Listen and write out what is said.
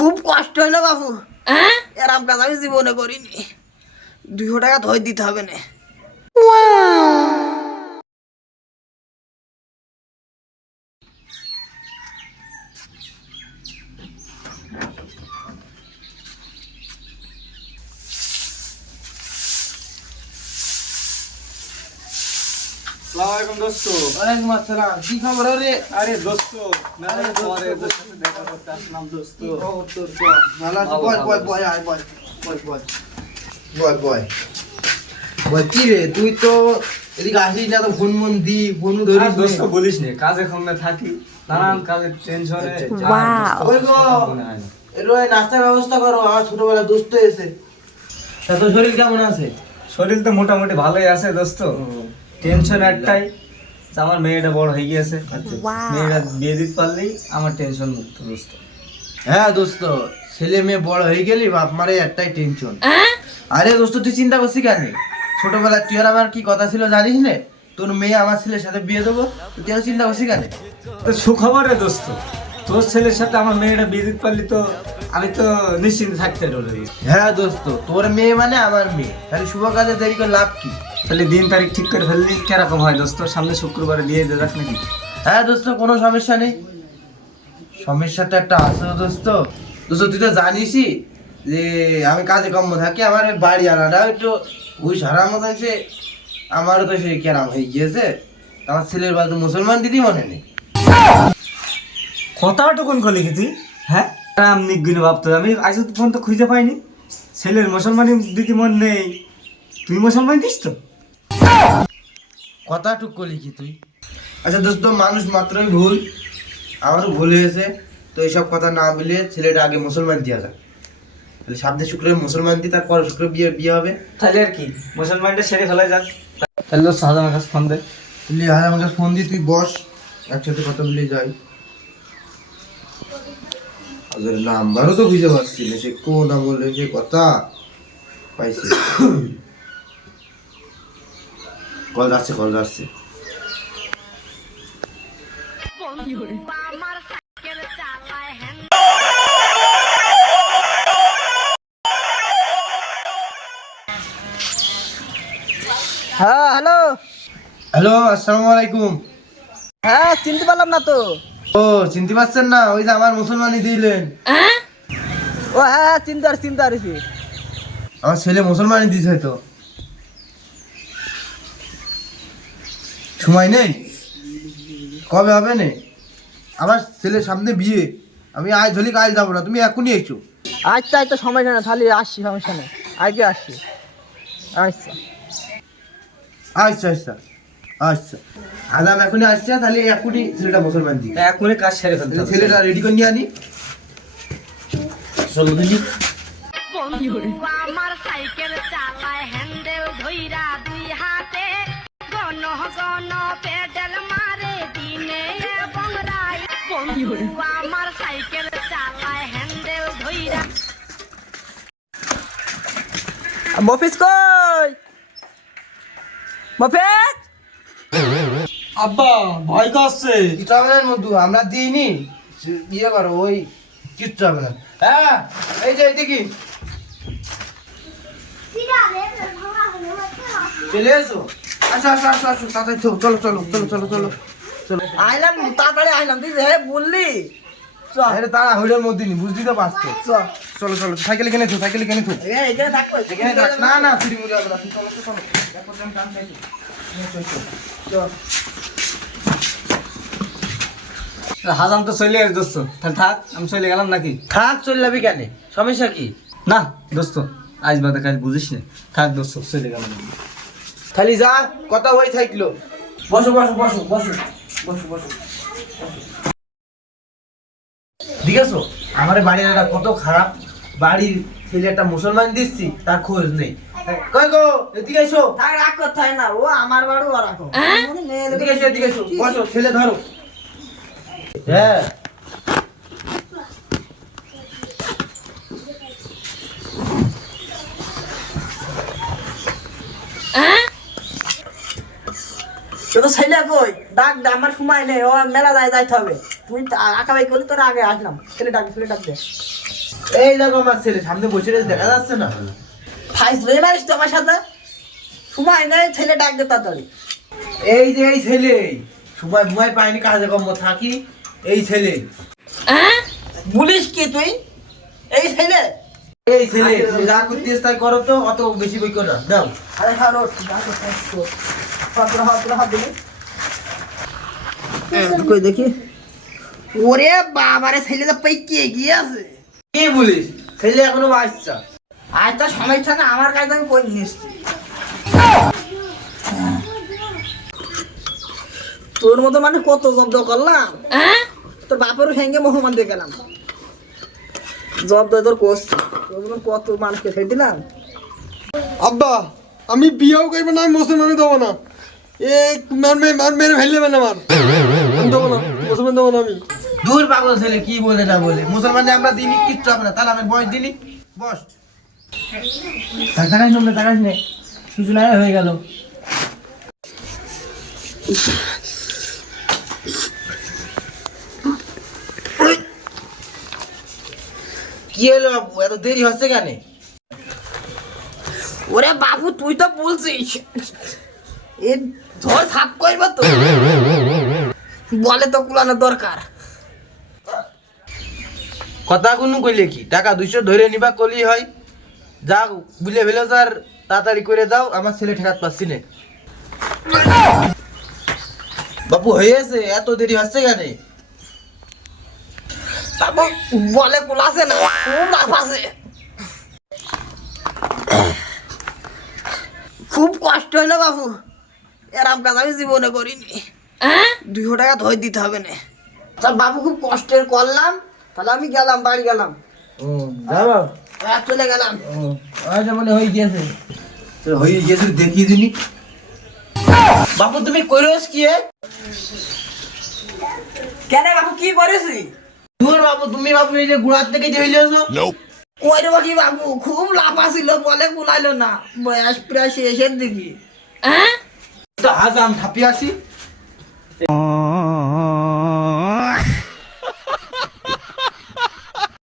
খুব কষ্ট হইলো বাবু। এরম কাজ আমি জীবনে করিনি। 200 টাকা ধরে দিতে হবে না। আসসালামু দোস্ত। ওয়ালাইকুম আসসালাম। কি খবর রে? আরে দোস্ত মেলা পরে তোর সাথে দেখা করতে আসলাম দোস্ত। ভালো আছি? বয় আয় বয় কি রে, তুই তো এদিকে আসিস না, তো ফোন ফোন আর ধরিস দোস্ত না। বলিস নে, কাজে কমে থাকি, নানান কাজের টেনশনে ওই গো, একটু ওই নাস্তার ব্যবস্থা করো, আমার ছোটবেলা দোস্ত এসে। তা তোর শরীর কেমন আছে? শরীর তো মোটামুটি ভালোই আছে দোস্ত। টেনশন একটাই যে আমার মেয়েটা বড় হয়ে গিয়েছে, মেয়েটা বিয়ে দিতে পারলেই আমার টেনশন মুক্ত দোস্ত। হ্যাঁ দোস্ত, ছেলে মেয়ে বড় হয়ে গেলি বাপ মারে একটাই টেনশন। আরে দোস্ত, তুই চিন্তা করছিস কেন? ছোটবেলায় তুই আর আমার কি কথা ছিল জানিস না? তোর মেয়ে আমার ছেলের সাথে বিয়ে দেবো, তুই আর চিন্তা করছিস কেন? তো সুখবর রে দোস্ত, তোর ছেলের সাথে আমার মেয়েটা বিয়ে দিতে পারলি তো আমি তো নিশ্চিন্তে থাকতে পারি। হ্যাঁ দোস্ত, তোর মেয়ে মানে আমার মেয়ে, তাহলে শুভ কাজে দেরি করে লাভ কি? তাহলে দিন তারিখ ঠিক করে ফেললি কিরকম হয় দোস্ত? সামনে শুক্রবারে বিয়ে দিয়ে যাক নাকি? হ্যাঁ দোস্ত, কোনো সমস্যা নেই। সমস্যা তো একটা আছে দোস্ত। দোস্ত তুই তো জানিসই যে আমি কাজে কর্ম থাকি, আমার ওই বাড়ি আনাটা একটু ওই সারার মতো সে, আমারও তো সে কেরাম হয়ে গিয়েছে। আমার ছেলের বাড়ি তো মুসলমান দিদি মনে নেই। কথাটুকুন কলি কি তুই? হ্যাঁ, আমি নিগুনে ভাবতো, আমি আজ তো ফোন তো খুঁজে পাইনি। ছেলের মুসলমানি দিতে মন নেই, তুই মুসলমান দিস তো? কথা টুক করলি কি তুই? আচ্ছা দোস্ত, মানুষ মাত্রই ভুল, আমারও ভুল হয়েছে। তো এইসব কথা না বলে ছেলেটা আগে মুসলমান দিয়া যাক। তাহলে সামনে শুক্রে মুসলমান দিই, তারপর শুক্রে বিয়ে বিয়ে হবে। তাহলে আর কি, মুসলমানটা সেরে ফেলা যাক। তাহলে তো সাজা আমার কাছে ফোন দে। তুই আর আমাকে ফোন দিয়ে তুই বস, একসাথে কথা বলে যাই। আজের নাম্বারও তো বুঝতে পারছি না, সে কোন আমলে সে কথা পাইছে। কল যাচ্ছে। হ্যাঁ হ্যালো। হ্যালো, আসসালামু আলাইকুম। হ্যাঁ, চিনতে পারলাম না তো। ও, চিনতে পারছেন না? ওই যে আমার মুসলমানি দিলেন। ও হ্যাঁ, চিনতে পারছি। আমার ছেলে মুসলমানি দিছে তো। সময় নেই, কবে হবে না? আমার ছেলের সামনে বিয়ে, আমি আজ হলি কাল যাবো না, তুমি এখনই এসো। আচ্ছা আচ্ছা, সমস্যা নেই, তাহলে আসছি, সমস্যা নেই, আজকে আসছি। আচ্ছা আচ্ছা আচ্ছা আচ্ছা, আদাম এখনই আসছে, তাহলে এখনই ছেলেটা মুসলমান দিই। এখনই কাজ সেরে ফেলতে হবে। ছেলেটা রেডি করে নিয়ে আনি। চলো দিদি। আমার সাইকেল চালায় হ্যান্ডেল ধইরা দুই হাতে, গণ গণ পেডেল মারে দিনে এবং রায়। আমার সাইকেল চালায় হ্যান্ডেল ধইরা। মফিজ কই? মফিজ, আব্বা ভয় করছে। কিচ্ছু হবে না মধু, আমরা দিইনি, ইয়ে করো, ওই কিচ্ছু হবে না। হ্যাঁ, এই যে দেখি চলে এসো। আসো, তাড়াতাড়ি চলো। আইলাম, তাড়াতাড়ি আইলাম, তুই যে বললি। চল, আরে তারা হইলের মধ্যে নি, বুঝলি তো পারছো। চল, চলো, সাইকেল এখানে থো। এখানে থাকবো, এখানে থাক। না ফিরি মুড়ি হবে না, তুমি চলো। দেখো তুমি কাম চাইছো। চল। হাজাম তো চলে আসে দোস্ত, তাহলে থাক, আমি চলে গেলাম নাকি? থাক, চলে যাবি কেন? সমস্যা কি? না দোস্ত, আজ বাদে কাল বুঝিস না, থাক দোস্ত, চলে গেলাম। খালি যা, কথা হই থাকলো। বসো। ঠিক আছে, আমার বাড়ির একটা কত খারাপ, বাড়ির ছেলে একটা মুসলমান দিচ্ছি, তার খোঁজ নেই। কই গো, এদিকে এসো। থাক, রাগ করতে হয় না, ও আমার বাড়ি, ও রাখো। এদিকে এসো, বসো, ছেলে ধরো। হ্যাঁ, তো ছেলে কই? ডাক দে, আমার সময় নেই, ও মেলা যাইতে হবে। তুই আঁকা বাই করলি, তোর আগে আসলাম। ছেলে ডাক দে। এই দেখো আমার ছেলে সামনে বসে রয়েছে, দেখা যাচ্ছে না? ফাইস লই মারিস তো আমার সাথে, সময় নাই, ছেলে ডাক দে তাড়াতাড়ি। এই যে এই ছেলে সময় মুয় পাইনি, কাজে কর্ম থাকি, এই ছেলে বলিস কি তুই? এই ছেলে? এই ছেলে তুমি যা করতে তাই করো তো, অত বেশি বইকো না, দাও। আরে হ্যাঁ রোড হাত দিলে কই দেখি। ওরে বাবারে, ছেলে তো পেকে গিয়ে আছে। কি বলিস? ছেলে এখনো বাচ্চা। আজ তো সমস্যা না, আমার কাছে আমি কই নিচ্ছি। তোর মতো মানে কত জব্দ করলাম, তোর বাপের সঙ্গে মোহমান দিয়ে গেলাম, জব্দ তোর কোষ, তোর মতো কত মানুষকে ছেড়ে দিলাম। আব্বা আমি বিয়েও করবো না, আমি মুসলমানও দেবো না। এ মেরে ফেলে দেবেন আমার, আমি দেবো না, মুসলমান দেবো না আমি। দূর পাগল ছেলে, কি বলে না বলে, মুসলমানে আমরা দিনই কিচ্ছু হবে না, তাহলে আমি বয়স দিনই বস। তাকাইস না, তাকাইস নে, কিছু না হয়ে গেল। কি হলো বাবু, এত দেরি হচ্ছে কেন? ওরে বাবু তুই তো বলছিস এ ধর সাপ করবো তো, বলে তো কুলানো দরকার। কথা কোনো কইলে কি, টাকা 200 ধরে নিবা কলি হয়, যা বুঝলে ফেলে স্যার, তাড়াতাড়ি করে দাও, আমার ছেলে ঠেকাত পাচ্ছি না। বাপু হয়েছে, এত দেরি হচ্ছে কেন? বাবু বলে কুলাছে না, খুব লাভ আছে, খুব কষ্ট হলো বাবু, এরম কাজ আমি জীবনে করিনি। 200 টাকা ধরে দিতে হবে না। তা বাবু খুব কষ্টের করলাম, তাহলে আমি গেলাম, বাড়ি গেলাম, যাবো চলে গেলাম। আচ্ছা মনে হয়ে গিয়েছে, তো হয়ে গিয়েছে, দেখিয়ে দিনি। বাপু তুমি কইরস কি? কেন বাবু কি করেছি? দূর বাবু, তুমি বাবু এই যে গুড়ার থেকে যে হইলেছো, কই দেবো কি বাবু, খুব লাভ আছিল, বলে কুলাইলো না, বয়স প্রায় শেষের দিকে। তো আজ আম থাপি আসি।